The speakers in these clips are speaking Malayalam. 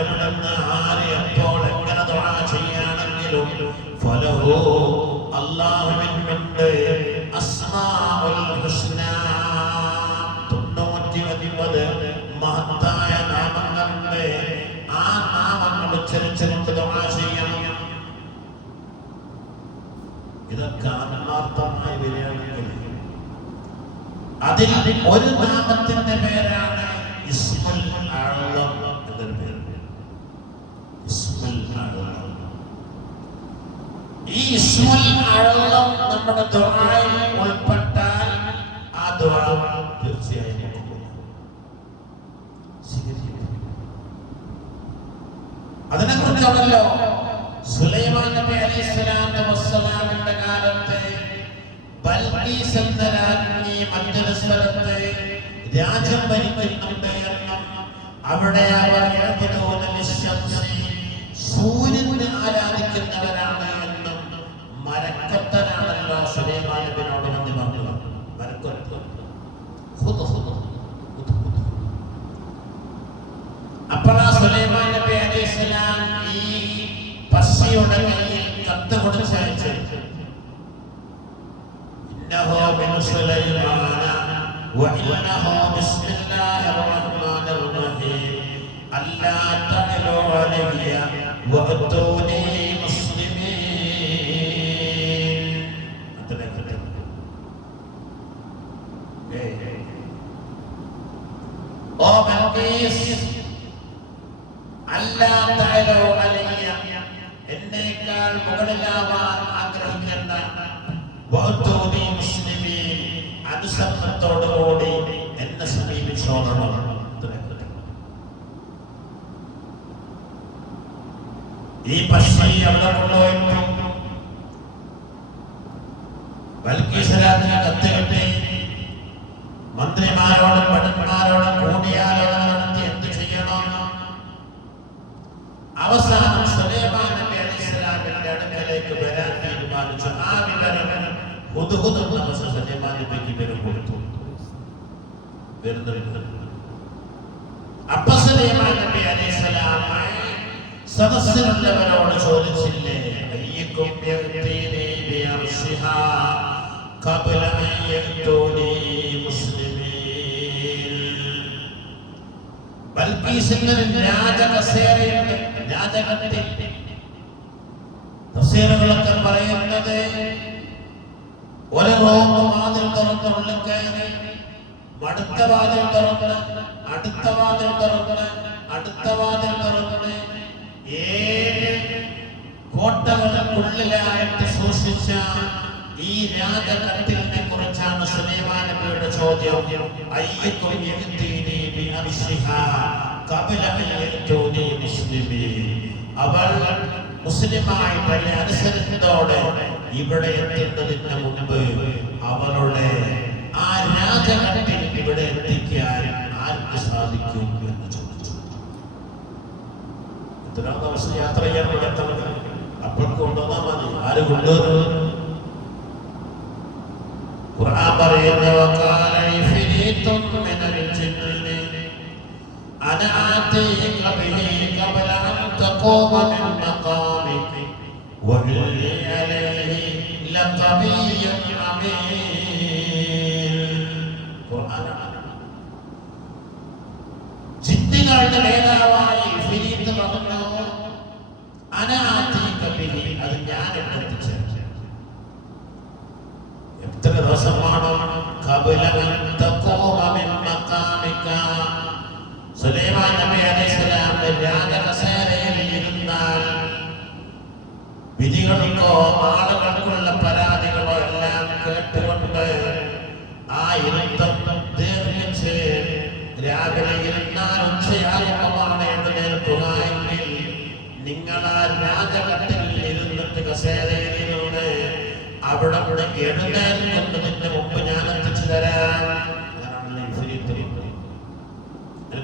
എവിടുന്ന് ആര് എപ്പോൾ എങ്ങനെ ദുആ ചെയ്യാണെങ്കിലും ഫലഹു അല്ലാഹുവിനുണ്ട് അസ്മാഉൽ ഹുസ്ന 99 മഹത്തായ നാമങ്ങളുണ്ട്. ആ നാമങ്ങൾ ഉച്ചരിച്ചുകൊണ്ട് ദുആ ചെയ്യണം. ഇതൊക്കെ ആത്മാർത്ഥമായി വരികയാണെങ്കിൽ അതിൽ ഒരു നാമത്തിന്റെ പേരാണ് ഇസ്മുൽ അഅ്ളം എന്നൊരു പേര്. ഇസ്മുൽ അഅ്ളം. ഈ ഇസ്മുൽ അഅ്ളം നമ്മുടെ ദുആയിൽ ഉൾപ്പെട്ടാൽ ആ ദുആ തീർച്ചയായും അതിനെക്കുറിച്ചാണല്ലോ സുലൈമാൻ നബി അലൈഹിസ്സലാത്തു വസ്സലാമിന്റെ കാലത്ത് ബൽഖീസ് എന്ന രാജ്ഞി മറ്റൊരു സ്ഥലത്ത് രാജ്യം ഭരിക്കുന്നുണ്ട് എന്നും അവിടെ അവർ സൂര്യനെ ആരാധിക്കുന്നവരാണ് എന്നും മരക്കൊത്തനാണല്ലോ സുലൈമാൻ നബിയോട് വന്ന് പറഞ്ഞത്. മരക്കൊത്ത് അപ്പോഴാ സുലൈമാൻ നബി അലൈഹിസ്സലാം ഈ പശയുടെ കയ്യിൽ കത്ത് കൊടുത്തയച്ചു. ഇന്നഹു മിൻ സുലൈമാന വഇന്നഹു ബിസ്മില്ലാഹിർ റഹ്മാനിർ റഹീം അല്ലാ തഅലു അലയ്യ വഅതൂനി മുസ്ലിമീൻ. ഓ ബൽഖീസ്, അല്ലാ തഅലു അലയ്യ, എന്നേക്കാൾ മുകളിലാവാൻ ആഗ്രഹിക്കേണ്ട, വഅതൂനി മുസ്ലിമീൻ, അനുസരണത്തോടുകൂടി എന്നെ സമീപിച്ചോളണം. ഈ പക്ഷി അവിടെ കൊണ്ടുപോയപ്പോൾ ബൽഖീസ് രാജ്ഞി കത്ത് കിട്ടി. മന്ത്രിമാരോടും ഭടന്മാരോടും കൂടിയാലോചന നടത്തി എന്ത് ചെയ്യണം. അവസാനം സുലൈമാൻ നബി അലൈഹിസ്സലാമിന്റെ അടുക്കലേക്ക് വരാൻ തീരുമാനിച്ചു. ആ വിവരം ഹുദ്ഹുദ് എന്ന സുലൈമാൻ നബിക്ക് വിവരം കൊടുത്തു. അപ്പൊ സുലൈമാൻ നബി അലൈഹിസ്സലാം സദസ്സിലുള്ളവരോട് ചോദിച്ചില്ലേ, അയ്യക്കും യഅ്തീനി ബിഅർശിഹാ ഖബ്ല അൻ യഅ്തൂനി മുസ്ലിമീൻ. ബൽഖീസിന്റെ രാജകസേരയുണ്ട്. രാജകത്തിൽ തഫ്സീറുകളൊക്കെ പറയുന്നത് ഒരു റൂം വാതിൽ തുറന്ന് ഉള്ളിൽ കയറി, അടുത്ത വാതിൽ തുറന്ന്, അടുത്ത വാതിൽ തുറന്ന്, അടുത്ത വാതിൽ തുറന്ന് 7 കോട്ടകൾക്കുള്ളിലായിട്ട് സൂക്ഷിച്ച ഈ രാജകത്തിനെ കുറിച്ചാണ് സുലൈമാൻ നബിയുടെ ചോദ്യം. അയ്യക്കും യഅ്തീനി ബിഅർശിഹാ ഖബ്ല അൻ യഅ്തൂനി മുസ്ലിമീൻ. അവൾ മുസ്ലിമായിട്ട് അനുസരണത്തോടെ ഇവിടെ എത്തുന്നതിന് മുൻപ് അവളുടെ ആ രാജകത്തിൽ ഇവിടെ എത്തിക്കാൻ ആർക്ക് സാധിക്കും എന്ന് ചോദിച്ചു. ഇത്രയും ദിവസം യാത്ര ചെയ്യാൻ പറ്റാത്തവർ അപ്പോൾ കൊണ്ടുവന്നാൽ മതി. ആര് കൊണ്ടുവന്നു? ഖുർആൻ പറയുന്നു, വഖാല ഇഫ്രീതും മിനൽ ജിന്നി അന ആതീക ബിഹി ഖബ്ല അൻ തഖൂമ മിൻ മഖാമിക വഇന്നി അലൈഹി ലഖവിയ്യുൻ അമീൻ. ഖുർആൻ ജിന്നുകളുടെ നേതാവായ ഇഫ്രീത്ത് പറഞ്ഞു, അന ആതീക ബിഹി, അത് ഞാൻ എത്തിച്ചു. എത്ര ദിവസമാണോ? ഖബ്ല അൻ തഖൂമ മിൻ മഖാമിക. സുലൈമാൻ നബി അലൈഹിസ്സലാമിന്റെ രാജകസേരയിൽ ഇരുന്നാൽ വിധികൾക്കോ ആളുകൾക്കുള്ള പരാതികളോ എല്ലാം കേട്ടുകൊണ്ട് ആ ഇരുത്തം ദീർഘിച്ച് രാവിലെ ഇരുന്നാൽ ഉച്ചയാകുമ്പോഴാണ് എഴുന്നേൽക്കുക എങ്കിൽ നിങ്ങൾ ആ രാജകത്തിൽ ഇരുന്നിട്ട് കസേരയിലൂടെ അവിടെ എഴുന്നേൽക്കുന്നതിന് മുമ്പ് ഞാൻ എത്തിച്ചു തരാം.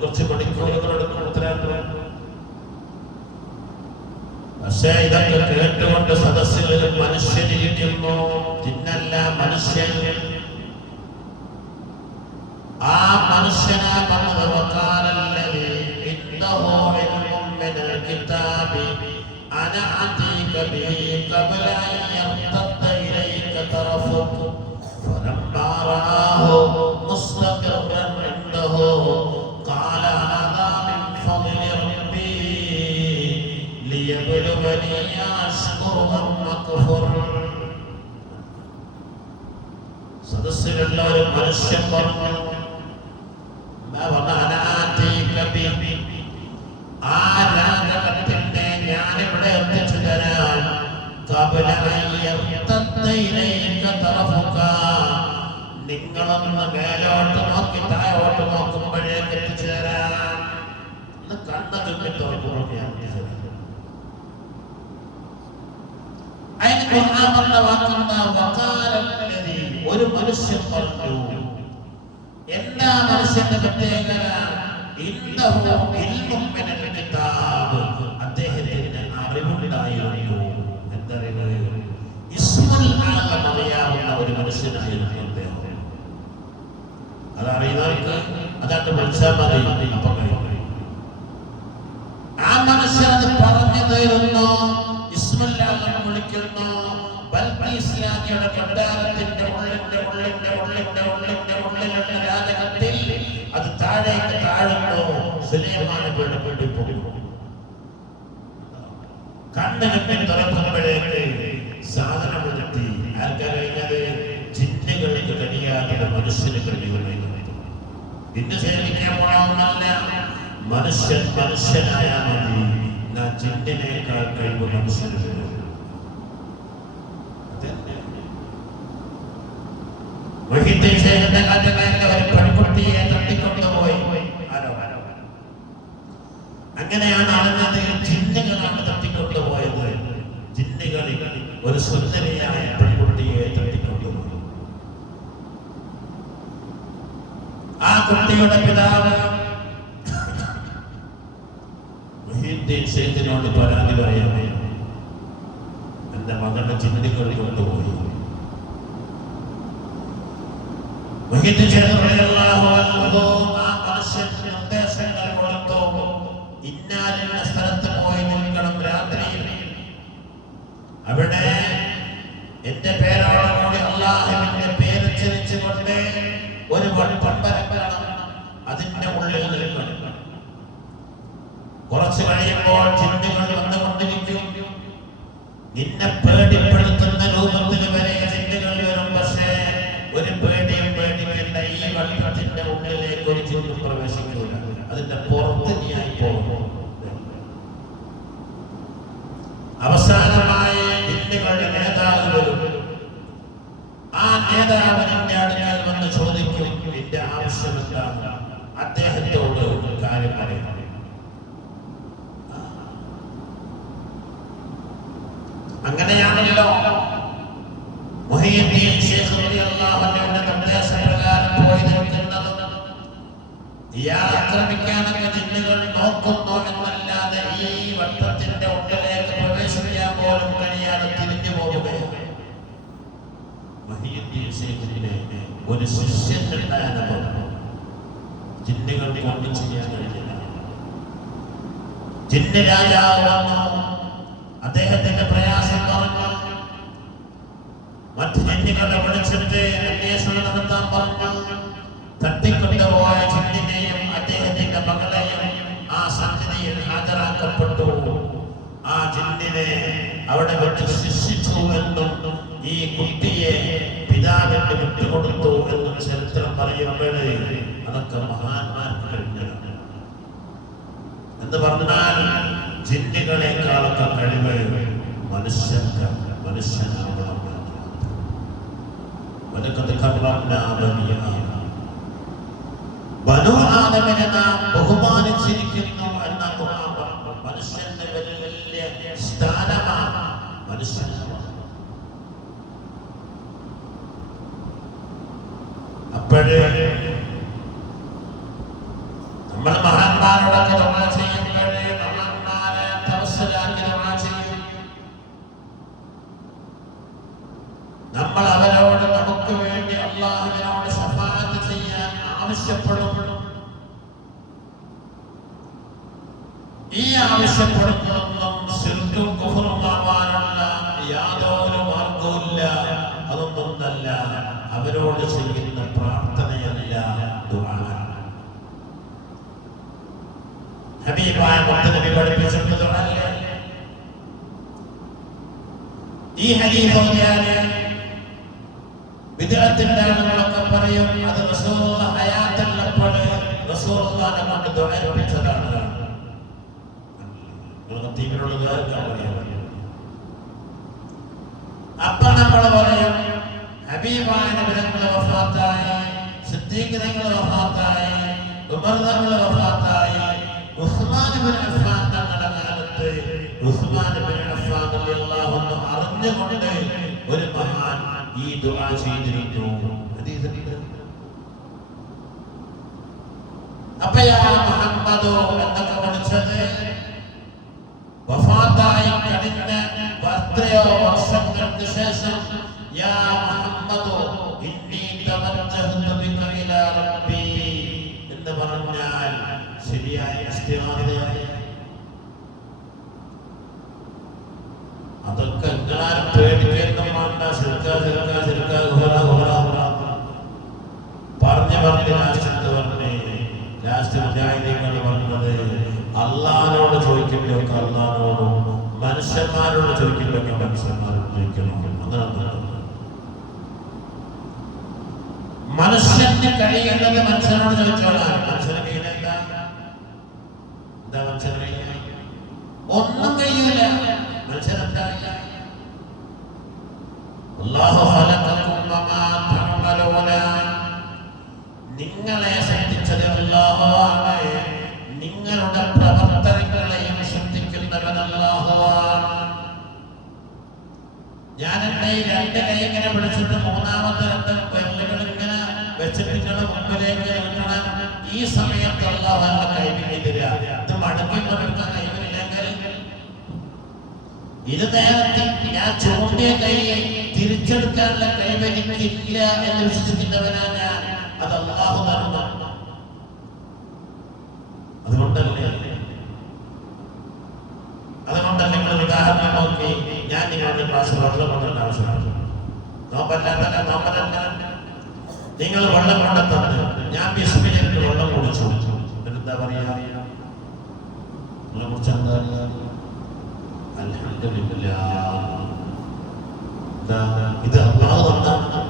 കുറച്ച് മണിക്കൂറുകൾ എടുക്കും ഉത്തരവാദിത്വം. പക്ഷേ ഇതൊക്കെ കേട്ടുകൊണ്ട് സദസ്സിൽ മനുഷ്യരിയ്ക്കുന്നു, ജിന്നല്ല മനുഷ്യൻ. ആ മനുഷ്യനാ പറഞ്ഞത് വഖാലല്ലദീ ഇന്നഹു ഇൽമുൻ മിൻ കൂട്ടത്തിലുള്ള ഒരു മനുഷ്യൻ പറഞ്ഞു, ആ രാജകത്തിന്റെ ഞാനിവിടെ എത്തിച്ചു തരാം. നിങ്ങളൊന്ന് മേലോട്ട് നോക്കി താഴോട്ട് നോക്കുമ്പോഴേക്ക് എത്തിച്ചു തരാം. കണ്ണ ചുറ്റി തുറക്കുമ്പോഴൊക്കെയാണ് ഒരു മനുഷ്യൻ പറഞ്ഞു. എന്താ മനുഷ്യന്റെ പ്രത്യേകത? അദ്ദേഹത്തിന് അറിവുണ്ടായിരുന്നു. എന്തറിവ്? ഇസ്മുൽ ആലം അറിയാവുന്ന ഒരു മനുഷ്യനായിരുന്നു അദ്ദേഹം. അതറിയുന്നവർക്ക് അതാണ്ട് മനസ്സിലായി. അപ്പൊ ആ മനുഷ്യൻ അത് പറഞ്ഞു തരുന്നു. ഇസ്മുൽ ആലം വിളിക്കുന്നു. ബൽഖീസിന്റെ കൊട്ടാരത്തിന്റെ ഉള്ളിലുള്ള രാജകത്തിൽ അത് താഴേക്ക് താഴുന്നു. സുലൈമാനെ പേടി പോകുന്നു. കണ്ണ് കെട്ടി തുറക്കുമ്പോഴേക്ക് സാധനം എത്തി. ആർക്കാ കഴിഞ്ഞത്? ജിന്നുകൾക്ക് കഴിയാതെ മനുഷ്യന് കഴിയുന്നത്. ജിന്ന് സേവിക്കാൻ പോണമെന്നല്ല, മനുഷ്യൻ മനുഷ്യനായാൽ മതി. ജിന്നിനേക്കാൾ കഴിവ് മനുഷ്യന്. പെൺകുട്ടിയെ തട്ടിക്കൊണ്ടുപോയി. അങ്ങനെയാണ് അറിഞ്ഞത് ജിന്നുകളാണ് തട്ടിക്കൊണ്ടുപോയത്. ജിന്നുകളിൽ ഒരു സുന്ദരിയായ പെൺകുട്ടിയെ തട്ടിക്കൊണ്ടുപോയി. ആ കുട്ടിയുടെ പിതാവ് ോട് പരാതി പറയാമേ, എന്റെ മകളുടെ ജിന്നുകൾ കൊണ്ടുപോയി. നിർദ്ദേശങ്ങൾ കൊടുത്തു. ഇന്നാലിന്ന സ്ഥലത്ത് പോയി നിൽക്കണം രാത്രിയിൽ. അവിടെ എന്റെ പേരോടുകൂടി അല്ലാഹുവിന്റെ പേര് ചരിച്ചുകൊണ്ട് ഒരു പരമ്പരണം അതിന്റെ ഉള്ളിൽ നിൽക്കണം. കുറച്ച് കഴിയുമ്പോൾ ജിന്നുകൾ വന്നുകൊണ്ടിരിക്കും. നിന്നെ പേടിപ്പെടുത്തുന്ന രൂപത്തിൽ വരെ ജിന്നുകൾ വരും. പക്ഷേ ഒരു പേടിയും പേടിക്കേണ്ട. ഈ വട്ടത്തിന്റെ ഉള്ളിലേക്ക് ഒരു ജിന്നു പ്രവേശിക്കൂല. അതിന്റെ പുറത്ത് നീയായി പോകും. അവസാനമായി ജിന്നുകളുടെ നേതാവ് വരും. ആ നേതാവ് നിന്റെ അടുക്കൽ വന്ന് ചോദിക്കും, നിന്റെ ആവശ്യം എന്താണ്? അദ്ദേഹത്തോട് കാര്യം പറയും. അങ്ങനെയാണല്ലോ മുഹയ്യിദ്ദീൻ ശൈഖ് റളിയല്ലാഹു അൻഹുവിന്റെ നിർദ്ദേശപ്രകാരം പോയി നിൽക്കുന്നത്. ആക്രമിക്കാനൊക്കെ ജിന്നുകൾ നോക്കുന്നു എന്നല്ലാതെ ഈ വട്ടത്തിന്റെ ഉള്ളിലേക്ക് പ്രവേശിക്കാൻ പോലും കഴിയാതെ തിരിഞ്ഞു പോകുകയാണ്. മുഹയ്യിദ്ദീൻ ശൈഖിന്റെ ഒരു ശിഷ്യനുണ്ടായ ജിന്നുകൾക്ക് ഒന്നും ചെയ്യാൻ കഴിയില്ല. ജിന്ന് രാജാവ് വന്നു. അദ്ദേഹത്തിന്റെ പ്രയാസം പറഞ്ഞു. മറ്റ് ജിന്നുകളെ വിളിച്ചിട്ട് അന്വേഷണം നടത്താൻ പറഞ്ഞു. തട്ടിക്കൊണ്ടുപോയ ജിന്നിനെയും അദ്ദേഹത്തിന്റെ മകളെയും ആ സന്നിധിയിൽ ഹാജരാക്കപ്പെട്ടു. ആ ജിന്നിനെ അവിടെ വെച്ച് ശിക്ഷിച്ചു എന്നും ഈ കുട്ടിയെ പിതാവിന്റെ വിട്ടുകൊടുത്തു എന്നും ചരിത്രം പറയുമ്പോഴേ അതൊക്കെ മഹാന്മാർക്ക് കഴിഞ്ഞതാണ്. എന്ന് പറഞ്ഞാൽ ജിന്നുകളെക്കാളൊക്കെ കഴിവ് മനുഷ്യനാവണം. ബനൂ ആദമിനെ നാം ബഹുമാനിച്ചിരിക്കുന്നു എന്ന ഖുർആൻ പറഞ്ഞു. മനുഷ്യന്റെ വലിയ സ്ഥാനമാണ് മനുഷ്യനാണ്. അപ്പോഴേ നമ്മൾ മഹാന്മാരോടൊക്കെ ദുആ ചെയ്യുമ്പോഴേ മഹാന്മാരെ തവസ്സുലാക്കി ദുആ ചെയ്യും. നമ്മൾ അവരോട് നമുക്ക് വേണ്ടി അല്ലാഹുവിനോട് ശഫാഅത്ത് ചെയ്യാൻ ആവശ്യപ്പെടും. ഈ ആവശ്യപ്പെടുന്നതൊന്നും ശിർക്കും കുഫ്റും ആവാനുള്ള യാതൊരു മാർഗവുമില്ല. അതൊന്നും നല്ല അവരോട് ചെയ്യുന്ന പ്രാർത്ഥനയല്ല ദുആ. ഹബീബായ മുത്തനബി പഠിപ്പിച്ചിട്ടുള്ള ദുആ. ഈ ഹദീസ് ഓതിയാൽ വിദ്യാർത്ഥികളൊക്കെ പറയും അത് റസൂലുള്ളാഹി ഹയാത്തുള്ളപ്പോൾ റസൂലുള്ളാഹിനെ കൊണ്ട് ദുആ ചെയ്യിച്ചതാണ്. ഖതീബിനോട് കേൾക്കാൻ പറയാം. അപ്പൊ നമ്മൾ പറയും ഹബീബായ നബി തങ്ങൾ വഫാത്തായി, സിദ്ദീഖ് തങ്ങൾ വഫാത്തായി, ഉമർ തങ്ങൾ വഫാത്തായി, ഉസ്മാൻ ഇബ്നു അഫ്ഫാൻ തങ്ങളുടെ കാലത്ത് ഉസ്മാൻ ഇബ്നു അഫ്ഫാൻ റളിയല്ലാഹു അൻഹു അറിഞ്ഞുകൊണ്ട് ഒരു മഹാൻ ഈ ദുആ ചെയ്തിരുന്നു. അപ്പൊ യാ മുഹമ്മദോ എന്നൊക്കെ വിളിച്ചത് വഫാത്തായി കഴിഞ്ഞ എത്രയോ വർഷങ്ങൾക്ക് ശേഷം യാ മുഹമ്മദോ ഇന്നി തവജ്ജഹ്തു ബിക ഇലാ റബ്ബി എന്ന് പറഞ്ഞാൽ ശരിയായ ഇസ്തിഗ്ഹാസയാണ്. അതൊക്കെ എല്ലാവരും പേടിക്കൊന്നും വേണ്ട. ലാസ്റ്റ് മുജാഹിദീങ്ങൾ പറഞ്ഞത് അള്ളാഹിനോട് ചോദിക്കുമ്പോഴൊക്കെ അള്ളാഹിനോടും മനുഷ്യന്മാരോട് ചോദിക്കുമ്പോഴൊക്കെ മനുഷ്യന്മാരോട് ചോദിക്കണം. അങ്ങനെ മനുഷ്യന് കഴിയുന്നത് മനുഷ്യനോട് ചോദിച്ചോളാം. മനുഷ്യന് കഴിയുന്നില്ല. എന്താ മനുഷ്യന് കഴിയുക? ഒന്നും കഴിയൂല. മനുഷ്യനെന്താ? അല്ലാഹു ഖലഖക്കും വമാ തഅമലൂന. നിങ്ങളെ സൃഷ്ടിച്ചത് അല്ലാഹുവാണ്. നിങ്ങളുടെ പ്രവർത്തനങ്ങളെയും സൃഷ്ടിക്കുന്നവൻ അല്ലാഹുവാണ്. ഞാൻ എന്റെ ഈ രണ്ട് കൈ ഇങ്ങനെ പിടിച്ചിട്ട് മൂന്നാമത്തെ രണ്ട് വിരലുകൾ ഇങ്ങനെ വെച്ചിട്ട് നിങ്ങളുടെ മുമ്പിലേക്ക് വെക്കണം. ഈ സമയത്ത് അല്ലാഹു എന്റെ കൈവിനെതിര ഇത് മടക്കി കൊടുക്കാൻ കൈവിനില്ലെങ്കിൽ ഇത് നേരത്തെ ഞാൻ ചൂണ്ടിയ കൈ തിരിച്ചെടുക്കാനുള്ള കൈവരിക്കില്ല എന്ന് വിശ്വസിക്കുന്നവനാണ് ഞാൻ. അത് അല്ലാഹു തരുന്നതാണ്. അതുകൊണ്ടല്ലേ നിങ്ങൾ ഉദാഹരണം നോക്കി. ഞാൻ നിങ്ങളുടെ ക്ലാസ് വെള്ളം കൊണ്ടുള്ള ആവശ്യമാണ്. നോമ്പല്ലാത്ത നോമ്പല്ല. നിങ്ങൾ വെള്ളം കൊണ്ടെത്തത് ഞാൻ ബിസ്മില്ലിട്ട് വെള്ളം കുടിച്ചു. എന്താ പറയാ? നിങ്ങളെ കുറിച്ച് എന്താ പറയാ? അൽഹംദുലില്ലാഹ്. ഇത് അല്ലാഹു തന്നതാണ്.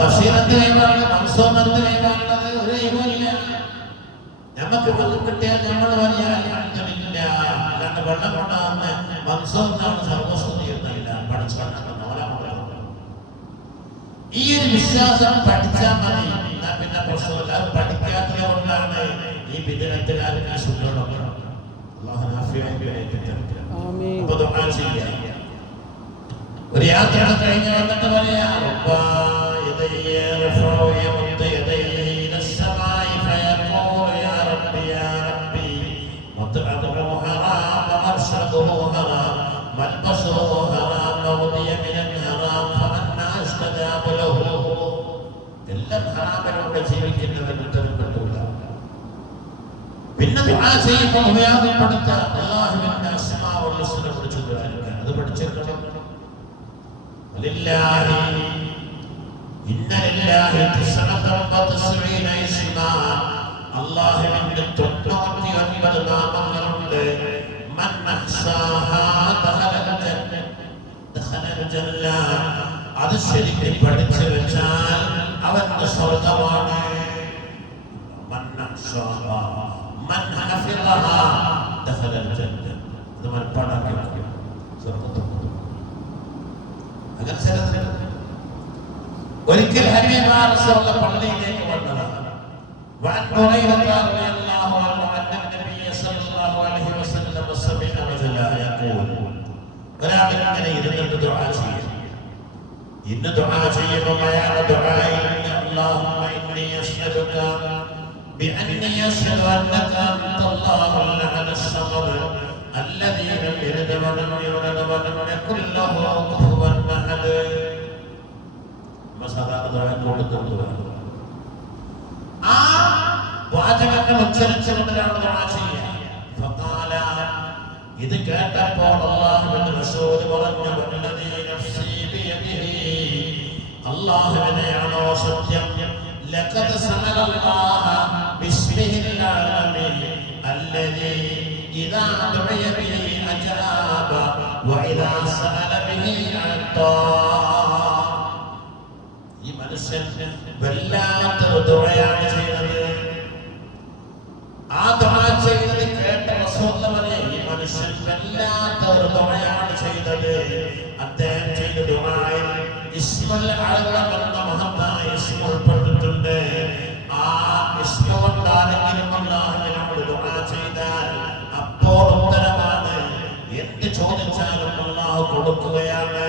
ബഷീറത്ത് കൈമാറുന്നത് മൻസൂറിനത്ത് കൈമാറുന്നത് ഒരു കൈമില്ല. നമുക്ക് വെള്ളം കിട്ടിയാൽ നമ്മൾ പറയാ അൽഹംദുലില്ലാഹ്. അല്ലാണ്ട് വെള്ളം കൊണ്ടാകുന്ന മൻസൂറിനാണ് സർവസ്വതി എന്നില്ല. പഠിച്ചാൽ ഈ ഒരു വിശ്വാസം പഠിച്ചാൽ മതി. പിന്നെ പ്രശ്നമില്ല. അത് പഠിക്കാത്തത് കൊണ്ടാണ് ഈ വിദഗ്ധകാരന് സുഖം. ഒരു യാത്ര കഴിഞ്ഞ് വന്നിട്ട് പറയാ എല്ലാം ഹറാമിലൂടെ ജീവിക്കുന്നവൻ ഉത്തരം കിട്ടൂല. പിന്നെ ദുആ ചെയ്യുമ്പോൾ ഉപയോഗപ്പെടുത്ത അല്ലാഹുവിന്റെ അസ്മാഉൽ ഹുസ്ന പഠിച്ചു തരാൻ അത് പഠിച്ചേക്കണം. ലില്ലാഹി ഇന്ന ലില്ലാഹി 99 ഇസ്മാ. അല്ലാഹുവിന്റെ 99 നാമങ്ങളുണ്ട്. മൻ അഹ്സാഹാ ദഖലൽ ജന്ന. അത് ശരിക്കും പഠിച്ചു വെച്ചാൽ അവന്റെ സ്വർഗ്ഗമാണ്. മൻ അഹ്സാഹാ മൻ ഹഫിളഹാ ദഖലൽ ജന്ന. അത് മനപ്പാടാക്കി സ്വർഗ്ഗത്തിൽ. അങ്ങനെ ചിലത് ഒരിക്കൽ ഹബീബായ റസൂലുള്ളാഹി പള്ളിയിലേക്ക് വന്നതാണ്. വഅൻ ഹുറൈറത റളിയല്ലാഹു അൻഹു അന്ന നബിയ സല്ലല്ലാഹു അലൈഹി വസല്ലം സമിഅ റജുലാ യഖൂൽ. ഒരാൾ ഇങ്ങനെ ഇരുന്നിട്ട് ദുആ ചെയ്യും. ഇന്ന് ദുആ ചെയ്യുമ്പോൾ അയാൾ ദുആ ചെയ്യുന്നു. അല്ലാഹുമ്മ ഇന്നി അസ്അലുക ബിഅന്നി അശ്ഹദു അന്നക അൻതല്ലാഹുൽ അഹദുസ് സമദ് الذي لم يلد ولم يولد ولم يكن له كفوا احد. ആ വാചകങ്ങൾ ഉച്ചരിച്ചുകൊണ്ടാണ് ദുആ ചെയ്യുക. ഫഖാല. ഇത് കേട്ടപ്പോൾ അല്ലാഹുവിന്റെ റസൂൽ പറഞ്ഞു വല്ലദീ നഫ്സി ബിയദിഹി. അല്ലാഹുവിനെയാണോ സത്യം. ലഖദ് സഅലല്ലാഹ ബിസ്മിഹിൽ അഅ്ലമി അല്ലദീ إذا دعي به أجاب وإذا سأل به أعطى. ഈ മനുഷ്യൻ മനുഷ്യൻ വല്ലാത്തൊരു ദുആയാണ് ചെയ്തത്. ആ ദുആ ചെയ്തത് കേട്ട റസൂലുള്ളാഹി ഈ മനുഷ്യൻ വല്ലാത്തൊരു ദുആയാണ് ചെയ്തത്. അദ്ദേഹം ചെയ്ത ദുആയിൽ ഇസ്മുൽ അഅ്ലം എന്ന മഹത്തായ ഇസ്മു ഉൾപ്പെട്ടിട്ടുണ്ട്. ആ ഇസ്മു കൊണ്ടാണെങ്കിലും അല്ലാഹുവിനോട് ദുആ ചെയ്താൽ അപ്പോൾ ഉത്തരമാണ്. എന്ത് ചോദിച്ചാലും അല്ലാഹു കൊടുക്കുകയാണ്.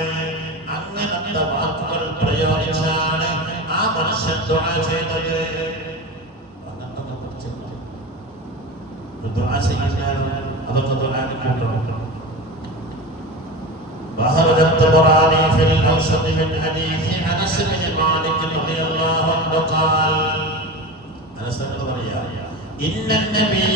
അങ്ങനത്തെ വാക്കുകൾ പ്രയോഗിച്ചാണ് ആ മനുഷ്യൻ ദുആ ചെയ്തത്. ദുആ ചെയ്യുന്നതാണ് അതൊക്കെ ദുആക്ക് കൂട്ടണം. وخرج الطبراني في الأوسط من حديث أنس بن مالك رضي الله عنه قال: أنس بن مالك إن النبي